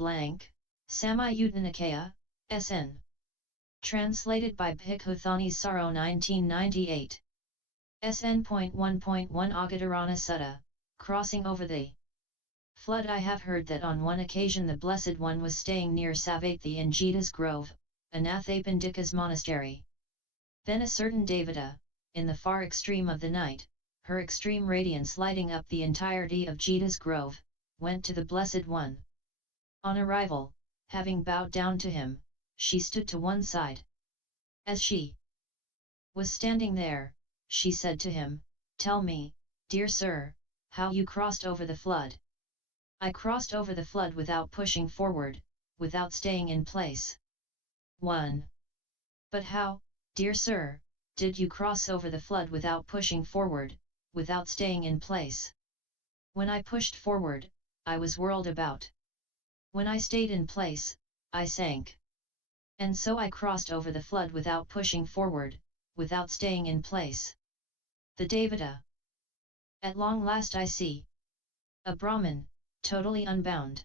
blank, Samyutta Nikaya, SN. Translated by Bhikkhu Thanissaro 1998. SN.1.1 Ogha-tarana Sutta, Crossing over the Flood. I have heard that on one occasion the Blessed One was staying near Savatthi in Jeta's grove, Anathapindika's monastery. Then a certain devata, in the far extreme of the night, her extreme radiance lighting up the entirety of Jeta's grove, went to the Blessed One. On arrival, having bowed down to him, she stood to one side. As she was standing there, she said to him, "Tell me, dear sir, how you crossed over the flood." "I crossed over the flood without pushing forward, without staying in place." 1. But how, dear sir, did you cross over the flood without pushing forward, without staying in place? "When I pushed forward, I was whirled about. When I stayed in place, I sank. And so I crossed over the flood without pushing forward, without staying in place." The Devata. At long last I see a Brahmin, totally unbound,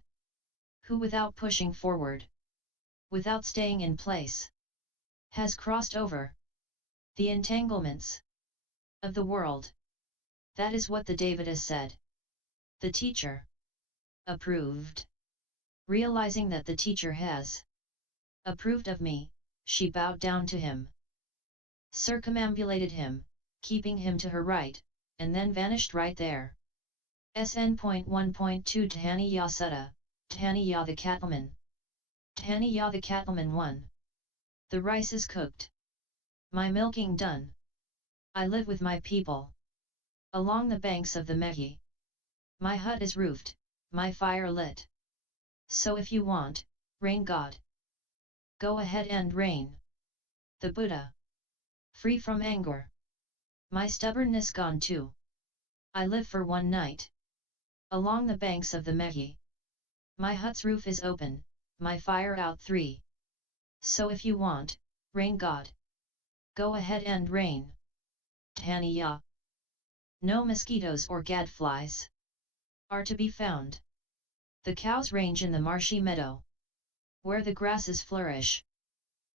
who without pushing forward, without staying in place, has crossed over the entanglements of the world. That is what the Devata said. The teacher approved. Realizing that the teacher has approved of me, she bowed down to him, circumambulated him, keeping him to her right, and then vanished right there. SN.1.1.2 Thanissaro Sutta, Thanissaro the Cattleman. Thanissaro the Cattleman 1. The rice is cooked. My milking done. I live with my people along the banks of the Mehi. My hut is roofed, my fire lit. So if you want, rain God, go ahead and rain. The Buddha. Free from anger. My stubbornness gone too. I live for one night along the banks of the Mehi. My hut's roof is open, my fire out 3. So if you want, rain God, go ahead and rain. Thanissaro. No mosquitoes or gadflies are to be found. The cows range in the marshy meadow, where the grasses flourish.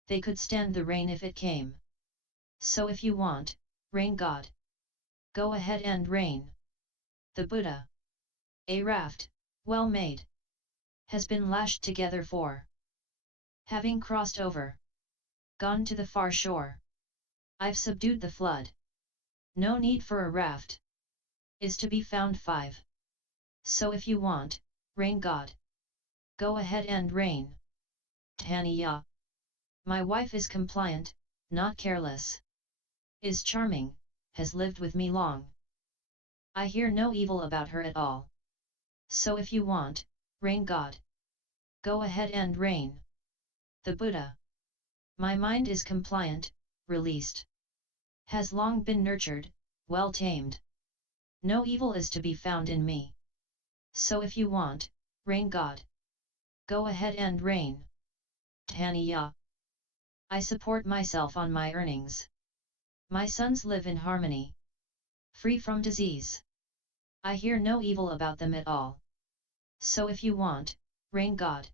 They could stand the rain if it came. So if you want, rain God, go ahead and rain. The Buddha. A raft, well made, has been lashed together for having crossed over, gone to the far shore. I've subdued the flood. No need for a raft is to be found 5. So if you want, rain God, go ahead and rain. Thanissaro. My wife is compliant, not careless, is charming, has lived with me long. I hear no evil about her at all. So if you want, rain God, go ahead and rain. The Buddha. My mind is compliant, released, has long been nurtured, well tamed. No evil is to be found in me. So if you want, rain God, go ahead and rain. Thanissaro. I support myself on my earnings. My sons live in harmony, free from disease. I hear no evil about them at all. So if you want, rain God,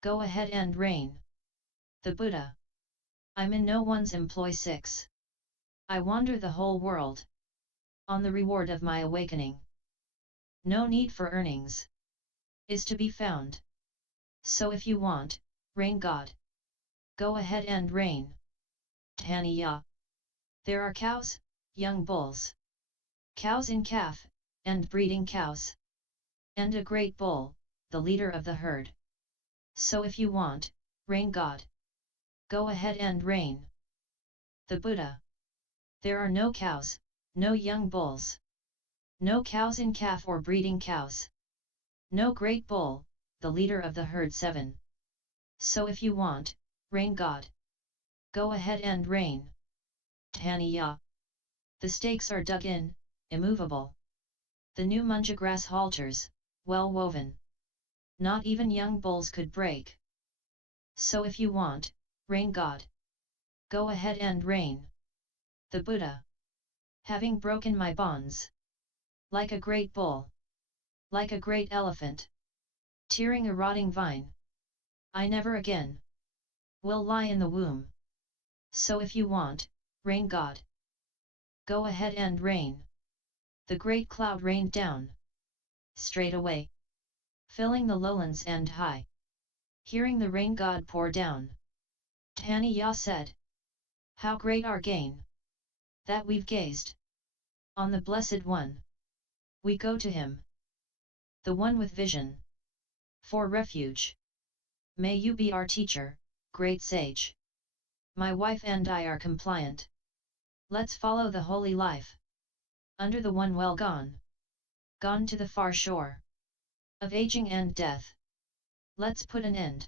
go ahead and rain. The Buddha. I'm in no one's employ 6. I wander the whole world on the reward of my awakening. No need for earnings is to be found. So if you want, rain God, go ahead and rain. Thanissaro. There are cows, young bulls, cows in calf, and breeding cows, and a great bull, the leader of the herd. So if you want, rain God, go ahead and rain. The Buddha. There are no cows, no young bulls, no cows in calf or breeding cows, no great bull, the leader of the herd 7. So if you want, rain God, go ahead and rain. Thanissaro. The stakes are dug in, immovable. The new munja grass halters, well woven. Not even young bulls could break. So if you want, rain God, go ahead and rain. The Buddha. Having broken my bonds, like a great bull, like a great elephant, tearing a rotting vine. I never again will lie in the womb. So if you want, rain god, go ahead and rain. The great cloud rained down straight away, filling the lowlands and high. Hearing the rain god pour down, Thanissaro said, how great our gain, that we've gazed on the Blessed One. We go to him, the one with vision, for refuge. May you be our teacher, great sage. My wife and I are compliant. Let's follow the holy life, under the one well gone to the far shore of aging and death. Let's put an end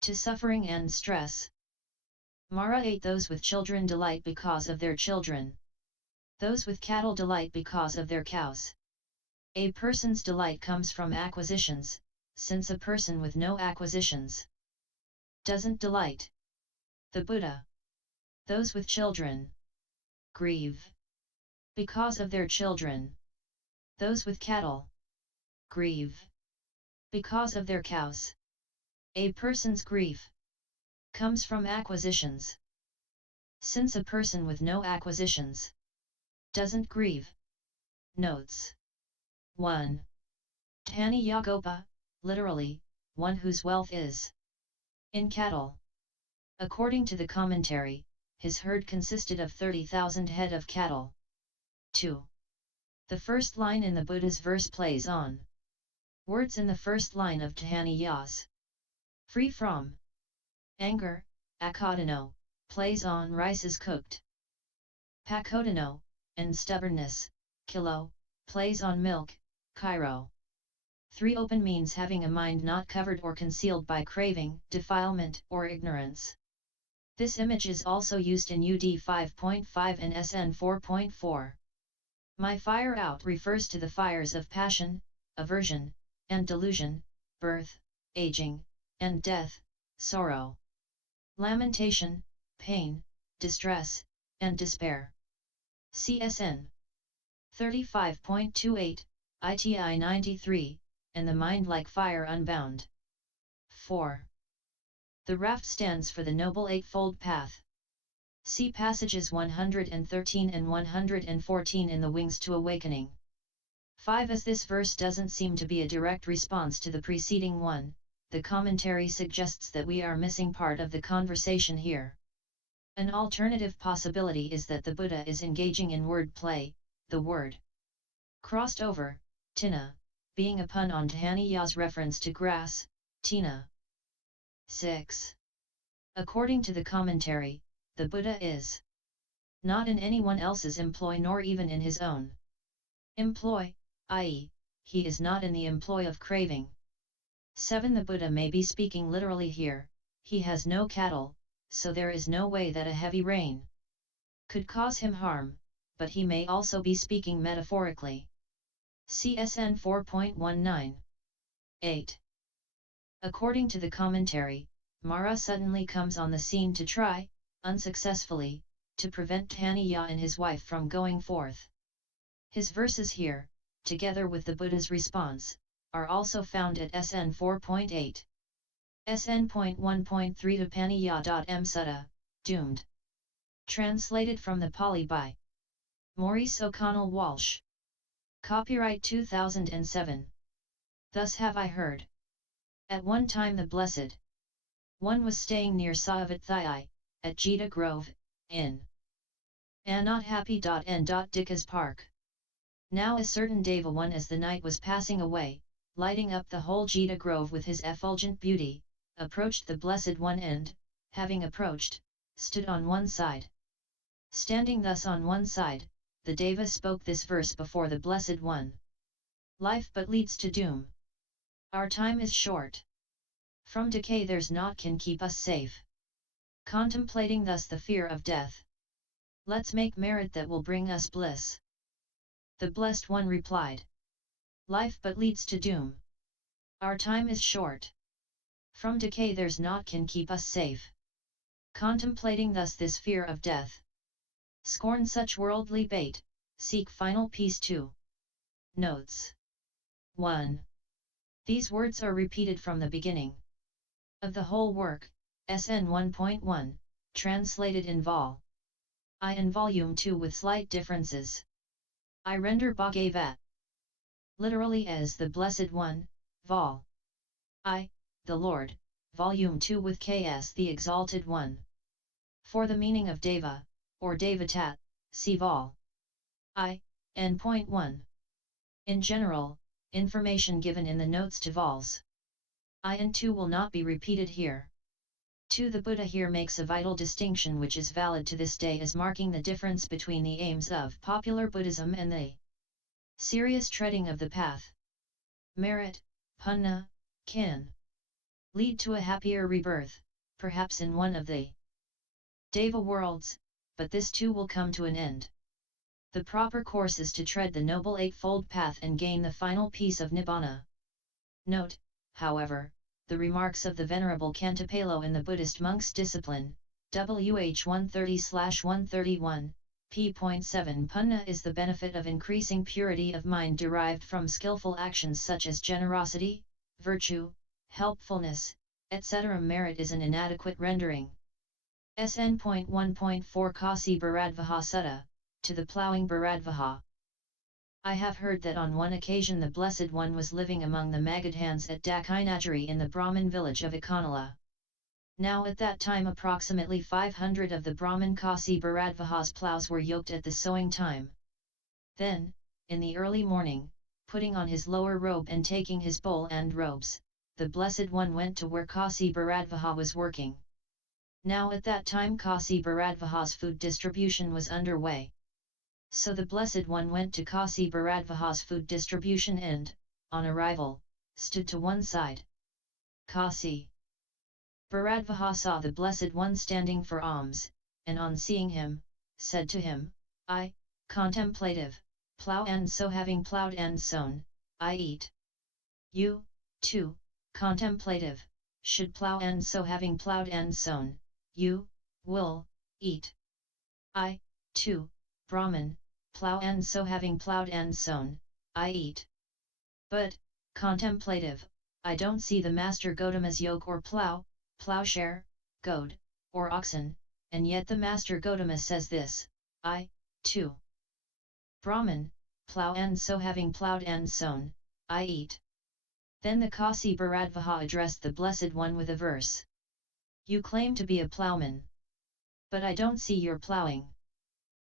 to suffering and stress. Mara 8. Those with children delight because of their children. Those with cattle delight because of their cows. A person's delight comes from acquisitions, since a person with no acquisitions doesn't delight. The Buddha. Those with children grieve because of their children. Those with cattle grieve because of their cows. A person's grief comes from acquisitions, since a person with no acquisitions doesn't grieve. Notes 1. Thanissaro, literally, one whose wealth is in cattle. According to the commentary, his herd consisted of 30,000 head of cattle. 2. The first line in the Buddha's verse plays on words in the first line of Thanissaro. Free from anger, Ogha-tarana, plays on rice is cooked. Pakodano, and stubbornness, kilo, plays on milk, kairo. 3. Open means having a mind not covered or concealed by craving, defilement, or ignorance. This image is also used in UD 5.5 and SN.1.1.4. My fire out refers to the fires of passion, aversion, and delusion, birth, aging, and death, sorrow, lamentation, pain, distress, and despair. CSN 35.28, ITI 93, and the mind like fire unbound. 4. The raft stands for the Noble Eightfold Path. See passages 113 and 114 in the Wings to Awakening. 5. As this verse doesn't seem to be a direct response to the preceding one, the commentary suggests that we are missing part of the conversation here. An alternative possibility is that the Buddha is engaging in word play, the word crossed over, tina, being a pun on Thanissara's reference to grass, tina. 6. According to the commentary, the Buddha is not in anyone else's employ nor even in his own employ, i.e., he is not in the employ of craving. 7. The Buddha may be speaking literally here, he has no cattle, so there is no way that a heavy rain could cause him harm, but he may also be speaking metaphorically. SN 4.19. 8. According to the commentary, Mara suddenly comes on the scene to try, unsuccessfully, to prevent Thanissaro and his wife from going forth. His verses here, together with the Buddha's response, are also found at SN 4.8. SN.1.1.3 to Paniya.M Sutta, Doomed. Translated from the Pali by Maurice O'Connell Walsh. Copyright 2007. Thus have I heard. At one time the Blessed One was staying near Savatthi, at Jeta Grove, in Anathapindika's park. Now a certain Deva One, as the night was passing away, lighting up the whole Jeta Grove with his effulgent beauty, approached the Blessed One and, having approached, stood on one side. Standing thus on one side, the Deva spoke this verse before the Blessed One. Life but leads to doom. Our time is short. From decay there's naught can keep us safe. Contemplating thus the fear of death, let's make merit that will bring us bliss. The Blessed One replied. Life but leads to doom. Our time is short. From decay there's naught can keep us safe. Contemplating thus this fear of death. Scorn such worldly bait, seek final peace too. Notes 1. These words are repeated from the beginning of the whole work, SN.1.1, translated in Vol. I and Volume 2 with slight differences. I render Bhagavat literally as the Blessed One, Vol. I, the Lord, Volume 2 with KS the Exalted One. For the meaning of Deva, or Devatat, see Vol. I, N.1. In general, information given in the notes to Vols. I and 2 will not be repeated here. 2. The Buddha here makes a vital distinction which is valid to this day as marking the difference between the aims of popular Buddhism and the serious treading of the path. Merit, punna, can lead to a happier rebirth, perhaps in one of the Deva worlds, but this too will come to an end. The proper course is to tread the Noble Eightfold Path and gain the final peace of Nibbana. Note, however, the remarks of the Venerable Kantapalo in the Buddhist Monk's Discipline, WH 130/131, p.7. Punna is the benefit of increasing purity of mind derived from skillful actions such as generosity, virtue, helpfulness, etc. Merit is an inadequate rendering. SN.1.4 Kasi Bharadvaha Sutta, to the ploughing Bharadvaha. I have heard that on one occasion the Blessed One was living among the Magadhans at Dakshinagiri in the Brahmin village of Ikanala. Now at that time approximately 500 of the Brahmin Kasi Bharadvaha's ploughs were yoked at the sowing time. Then, in the early morning, putting on his lower robe and taking his bowl and robes, the Blessed One went to where Kasi Bharadvaha was working. Now at that time Kasi Bharadvaha's food distribution was underway. So the Blessed One went to Kasi Bharadvaha's food distribution and, on arrival, stood to one side. Kasi Bharadvaha saw the Blessed One standing for alms, and on seeing him, said to him, I, contemplative, plough and sow having ploughed and sown, I eat. You, too, contemplative, should plough and sow having ploughed and sown, you, will, eat. I, too, Brahman, plough and sow having ploughed and sown, I eat. But, contemplative, I don't see the Master Gotama's yoke or plough, plowshare, goad, or oxen, and yet the Master Gotama says this, I, too, Brahman, plough and sow having ploughed and sown, I eat. Then the Kasi Bharadvaha addressed the Blessed One with a verse. You claim to be a ploughman. But I don't see your ploughing.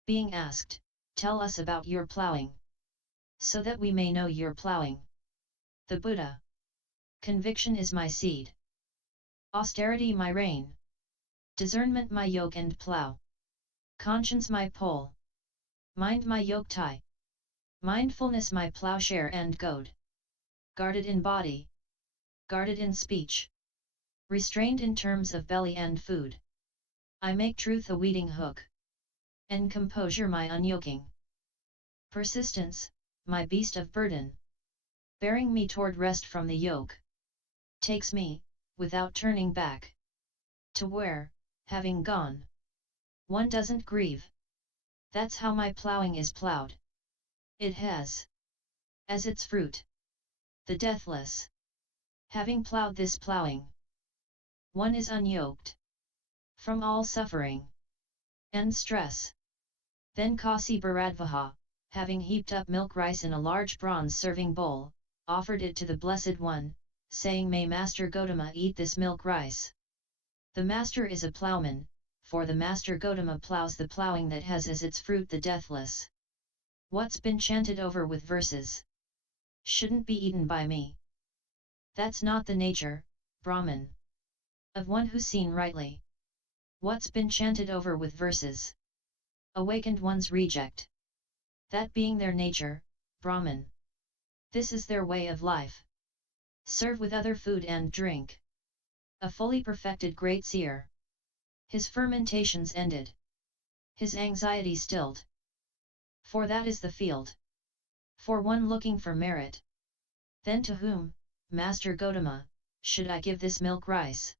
Being asked, tell us about your ploughing. So that we may know your ploughing. The Buddha. Conviction is my seed. Austerity my rein. Discernment my yoke and plough. Conscience my pole. Mind my yoke tie. Mindfulness my plowshare and goad. Guarded in body. Guarded in speech. Restrained in terms of belly and food. I make truth a weeding hook. And composure my unyoking. Persistence, my beast of burden. Bearing me toward rest from the yoke. Takes me, without turning back. To where, having gone, one doesn't grieve. That's how my ploughing is ploughed. It has as its fruit the deathless. Having ploughed this ploughing, one is unyoked from all suffering and stress. Then Kasi Bharadvaha, having heaped up milk rice in a large bronze serving bowl, offered it to the Blessed One, saying, May Master Gotama eat this milk rice. The Master is a ploughman, for the Master Gotama ploughs the ploughing that has as its fruit the deathless. What's been chanted over with verses shouldn't be eaten by me. That's not the nature, Brahman, of one who's seen rightly. What's been chanted over with verses awakened one's reject. That being their nature, Brahman. This is their way of life. Serve with other food and drink. A fully perfected great seer. His fermentations ended. His anxiety stilled. For that is the field. For one looking for merit. Then to whom, Master Gotama, should I give this milk rice?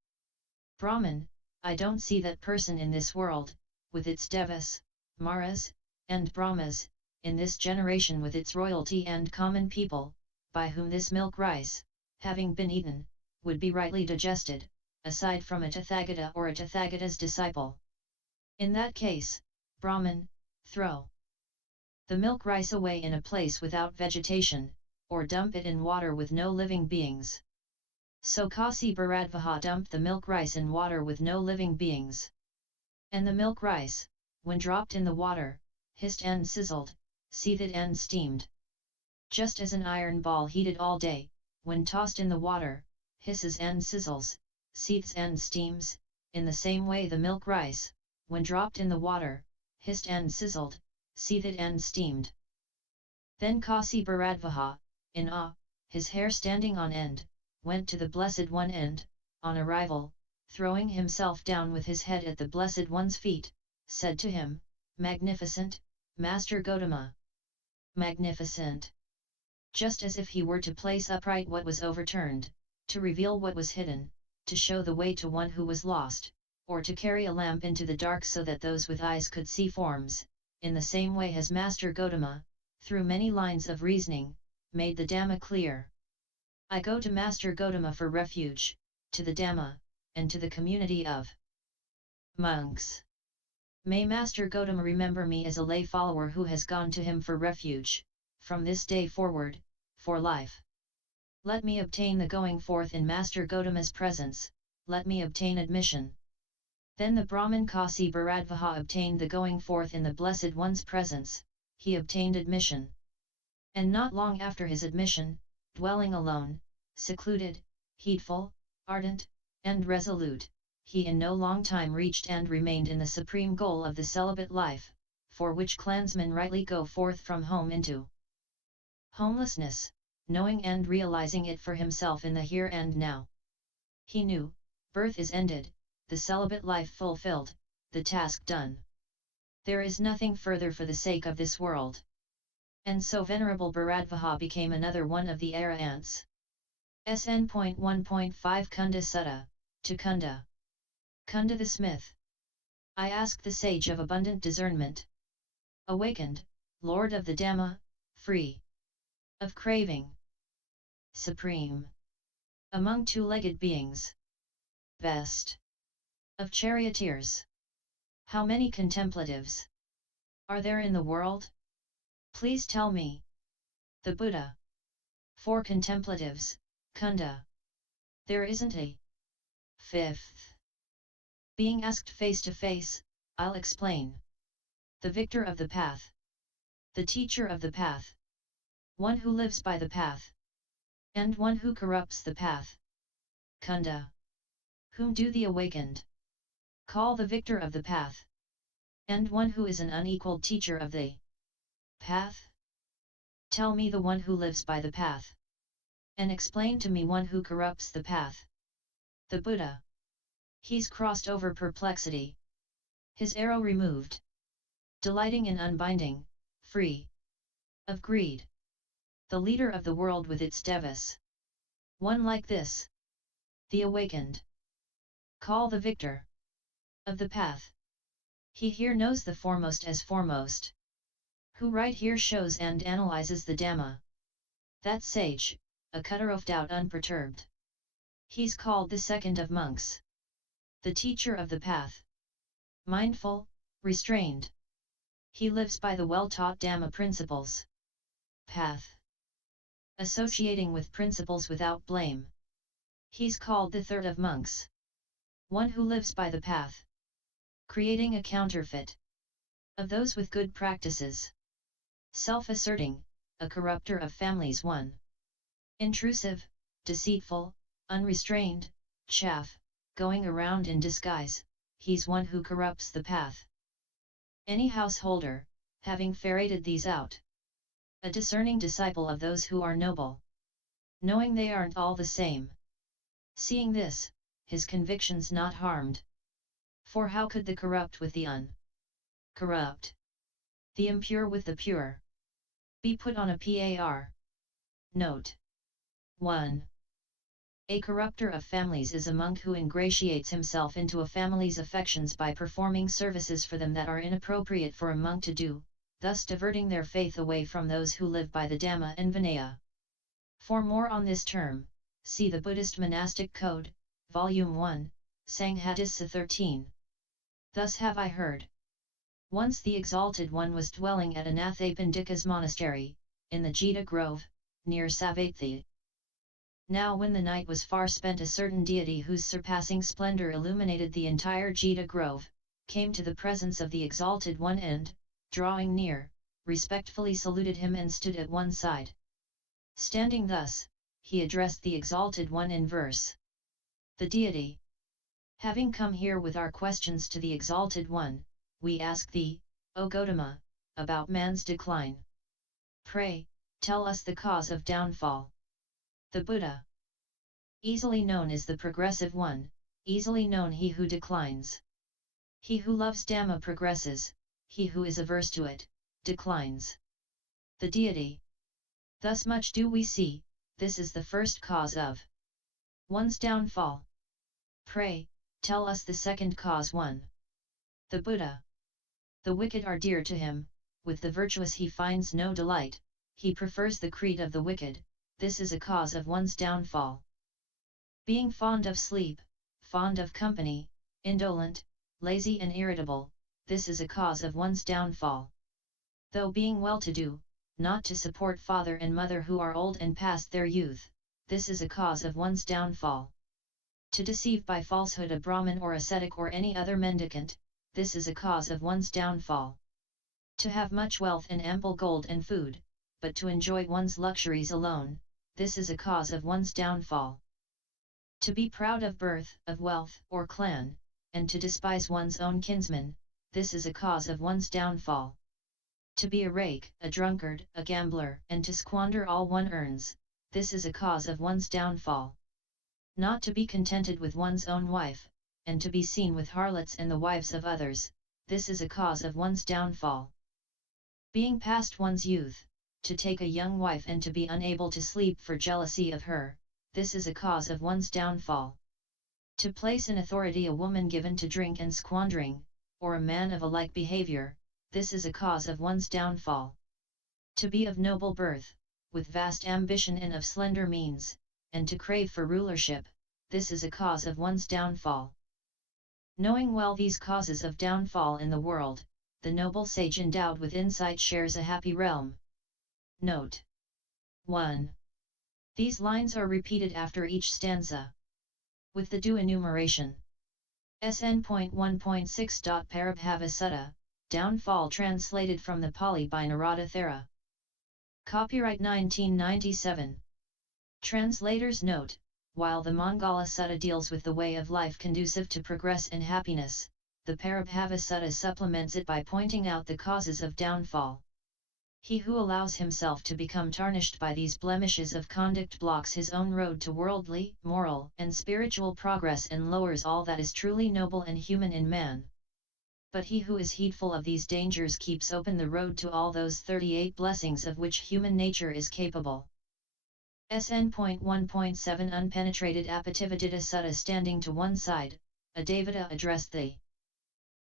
Brahman, I don't see that person in this world, with its devas, maras, and brahmas, in this generation with its royalty and common people, by whom this milk rice having been eaten, would be rightly digested, aside from a Tathagata or a Tathagata's disciple. In that case, Brahman, throw the milk rice away in a place without vegetation, or dump it in water with no living beings. So Kasi Bharadvaja dumped the milk rice in water with no living beings. And the milk rice, when dropped in the water, hissed and sizzled, seethed and steamed. Just as an iron ball heated all day, when tossed in the water, hisses and sizzles, seethes and steams, in the same way the milk rice, when dropped in the water, hissed and sizzled, seethed and steamed. Then Kasi Bharadvaja, in awe, his hair standing on end, went to the Blessed One and, on arrival, throwing himself down with his head at the Blessed One's feet, said to him, "Magnificent, Master Gotama! Magnificent!" Just as if he were to place upright what was overturned, to reveal what was hidden, to show the way to one who was lost, or to carry a lamp into the dark so that those with eyes could see forms, in the same way has Master Gotama, through many lines of reasoning, made the Dhamma clear. I go to Master Gotama for refuge, to the Dhamma, and to the community of monks. May Master Gotama remember me as a lay follower who has gone to him for refuge, from this day forward, for life. Let me obtain the going forth in Master Gotama's presence, let me obtain admission. Then the Brahmin Kasi Bharadvaja obtained the going forth in the Blessed One's presence, he obtained admission. And not long after his admission, dwelling alone, secluded, heedful, ardent, and resolute, he in no long time reached and remained in the supreme goal of the celibate life, for which clansmen rightly go forth from home into homelessness, knowing and realizing it for himself in the here and now. He knew, birth is ended, the celibate life fulfilled, the task done. There is nothing further for the sake of this world. And so Venerable Bharadvaja became another one of the Arahants. SN.1.1.5 Kunda Sutta, to Kunda. Kunda the smith. I ask the sage of abundant discernment. Awakened, Lord of the Dhamma, free of craving, supreme among two-legged beings, best of charioteers. How many contemplatives are there in the world? Please tell me. The Buddha. 4 contemplatives, Kunda. There isn't a 5th. Being asked face to face, I'll explain. The victor of the path. The teacher of the path. One who lives by the path. And one who corrupts the path. Kunda. Whom do the awakened call the victor of the path? And one who is an unequaled teacher of the path? Tell me the one who lives by the path. And explain to me one who corrupts the path. The Buddha. He's crossed over perplexity. His arrow removed. Delighting in unbinding, free of greed. The leader of the world with its devas. One like this. The awakened. Call the victor of the path. He here knows the foremost as foremost. Who right here shows and analyzes the Dhamma. That sage, a cutter of doubt unperturbed. He's called the second of monks. The teacher of the path. Mindful, restrained. He lives by the well-taught Dhamma principles. Path. Associating with principles without blame. He's called the third of monks. One who lives by the path. Creating a counterfeit of those with good practices. Self-asserting, a corrupter of families. 1. Intrusive, deceitful, unrestrained, chaff, going around in disguise, he's one who corrupts the path. Any householder, having ferreted these out. A discerning disciple of those who are noble. Knowing they aren't all the same. Seeing this, his convictions not harmed. For how could the corrupt with the uncorrupt, the impure with the pure, be put on a par? Note 1. A corrupter of families is a monk who ingratiates himself into a family's affections by performing services for them that are inappropriate for a monk to do, thus diverting their faith away from those who live by the Dhamma and Vinaya. For more on this term, see the Buddhist Monastic Code, Volume 1, Sanghadisa 13. Thus have I heard. Once the Exalted One was dwelling at Anathapindika's monastery, in the Jeta grove, near Savatthi. Now when the night was far spent, a certain deity whose surpassing splendor illuminated the entire Jeta grove, came to the presence of the Exalted One and, drawing near, respectfully saluted him and stood at one side. Standing thus, he addressed the Exalted One in verse. The deity. Having come here with our questions to the Exalted One, we ask thee, O Gautama, about man's decline. Pray, tell us the cause of downfall. The Buddha. Easily known is the progressive one, easily known he who declines. He who loves Dhamma progresses, he who is averse to it, declines. The deity. Thus much do we see, this is the first cause of one's downfall. Pray, tell us the second cause. 1. The Buddha. The wicked are dear to him, with the virtuous he finds no delight, he prefers the creed of the wicked, this is a cause of one's downfall. Being fond of sleep, fond of company, indolent, lazy and irritable, this is a cause of one's downfall. Though being well-to-do, not to support father and mother who are old and past their youth, this is a cause of one's downfall. To deceive by falsehood a Brahmin or ascetic or any other mendicant, this is a cause of one's downfall. To have much wealth and ample gold and food, but to enjoy one's luxuries alone, this is a cause of one's downfall. To be proud of birth, of wealth, or clan, and to despise one's own kinsmen, this is a cause of one's downfall. To be a rake, a drunkard, a gambler, and to squander all one earns, this is a cause of one's downfall. Not to be contented with one's own wife, and to be seen with harlots and the wives of others, this is a cause of one's downfall. Being past one's youth, to take a young wife and to be unable to sleep for jealousy of her, this is a cause of one's downfall. To place in authority a woman given to drink and squandering, or a man of a like behavior, this is a cause of one's downfall. To be of noble birth, with vast ambition and of slender means, and to crave for rulership, this is a cause of one's downfall. Knowing well these causes of downfall in the world, the noble sage endowed with insight shares a happy realm. Note 1. These lines are repeated after each stanza, with the due enumeration. SN.1.1.6. Parabhava Sutta, Downfall, translated from the Pali by Narada Thera. Copyright 1997. Translator's note: while the Mangala Sutta deals with the way of life conducive to progress and happiness, the Parabhava Sutta supplements it by pointing out the causes of downfall. He who allows himself to become tarnished by these blemishes of conduct blocks his own road to worldly, moral, and spiritual progress and lowers all that is truly noble and human in man. But he who is heedful of these dangers keeps open the road to all those 38 blessings of which human nature is capable. SN.1.1.7 Unpenetrated Apativadita Sutta. Standing to one side, a devata addressed the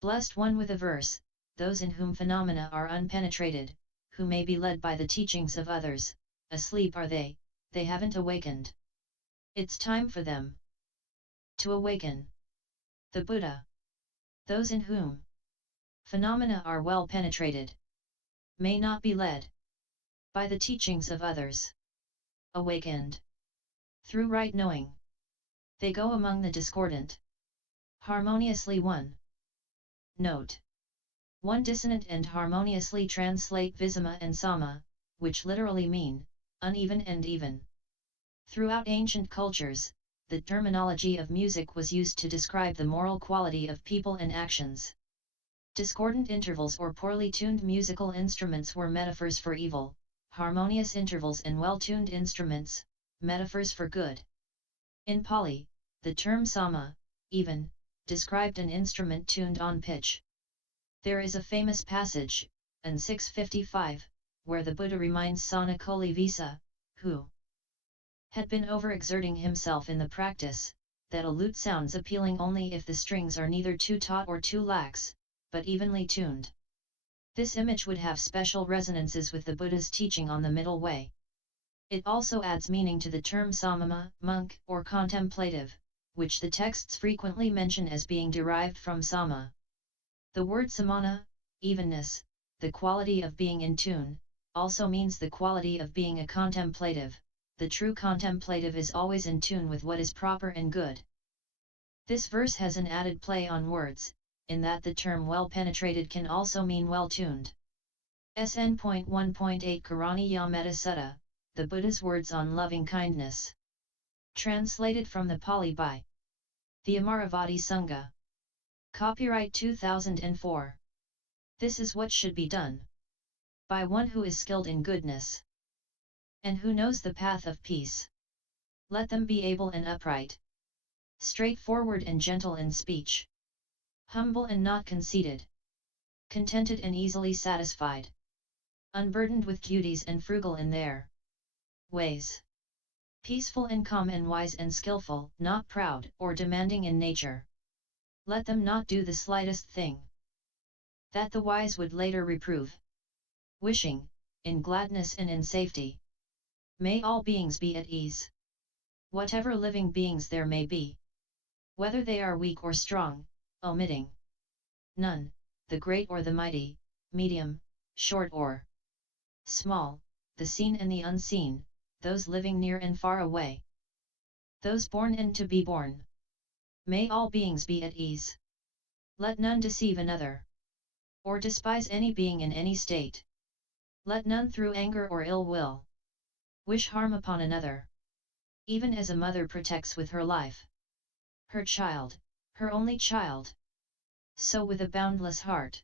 Blessed One with a verse: those in whom phenomena are unpenetrated, who may be led by the teachings of others, asleep are they haven't awakened. It's time for them to awaken. The Buddha. Those in whom phenomena are well penetrated, may not be led by the teachings of others, awakened through right knowing. They go among the discordant, harmoniously one. Note 1. Dissonant and harmoniously translate visama and sama, which literally mean uneven and even. Throughout ancient cultures, the terminology of music was used to describe the moral quality of people and actions. Discordant intervals or poorly tuned musical instruments were metaphors for evil, harmonious intervals and well-tuned instruments, metaphors for good. In Pali, the term sama, even, described an instrument tuned on pitch. There is a famous passage, in 655, where the Buddha reminds Sanakoli Visa, who had been overexerting himself in the practice, that a lute sounds appealing only if the strings are neither too taut or too lax, but evenly tuned. This image would have special resonances with the Buddha's teaching on the middle way. It also adds meaning to the term samama, monk, or contemplative, which the texts frequently mention as being derived from sama. The word samana, evenness, the quality of being in tune, also means the quality of being a contemplative. The true contemplative is always in tune with what is proper and good. This verse has an added play on words, in that the term well-penetrated can also mean well-tuned. SN.1.1.8 Karaniya Metta Sutta, the Buddha's words on loving kindness. Translated from the Pali by the Amaravati Sangha. Copyright 2004. This is what should be done by one who is skilled in goodness and who knows the path of peace. Let them be able and upright, straightforward and gentle in speech, humble and not conceited, contented and easily satisfied, unburdened with duties and frugal in their ways, peaceful and calm and wise and skillful, not proud or demanding in nature. Let them not do the slightest thing that the wise would later reprove, wishing, in gladness and in safety. May all beings be at ease. Whatever living beings there may be, whether they are weak or strong, omitting none, the great or the mighty, medium, short or small, the seen and the unseen, those living near and far away, those born and to be born. May all beings be at ease. Let none deceive another, or despise any being in any state. Let none through anger or ill will wish harm upon another. Even as a mother protects with her life her child, her only child, so with a boundless heart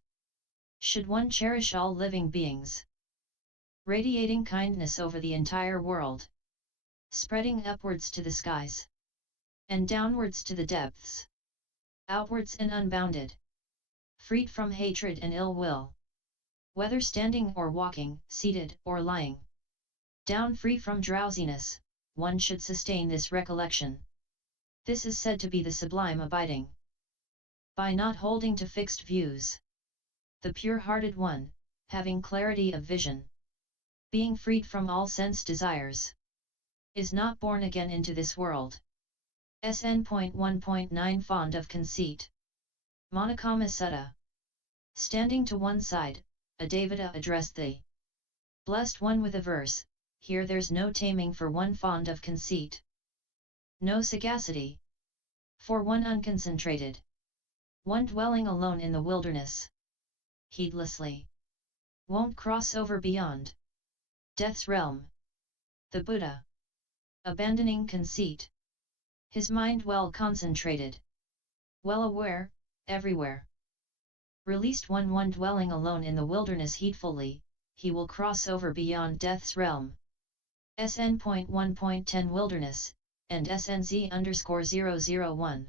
should one cherish all living beings, radiating kindness over the entire world, spreading upwards to the skies, and downwards to the depths, outwards and unbounded, freed from hatred and ill will, whether standing or walking, seated or lying down, free from drowsiness. One should sustain this recollection. This is said to be the sublime abiding by not holding to fixed views. The pure-hearted one, having clarity of vision, being freed from all sense desires, is not born again into this world. SN.1.1.9 Fond of conceit. Monakamma Sutta. Standing to one side, a devata addressed the blessed one with a verse, here there's no taming for one fond of conceit, no sagacity for one unconcentrated, one dwelling alone in the wilderness, heedlessly, won't cross over beyond death's realm. The Buddha, abandoning conceit, his mind well concentrated, well aware, everywhere, released one dwelling alone in the wilderness heedfully, he will cross over beyond death's realm. SN.1.1.10 Wilderness, and SNZ_001.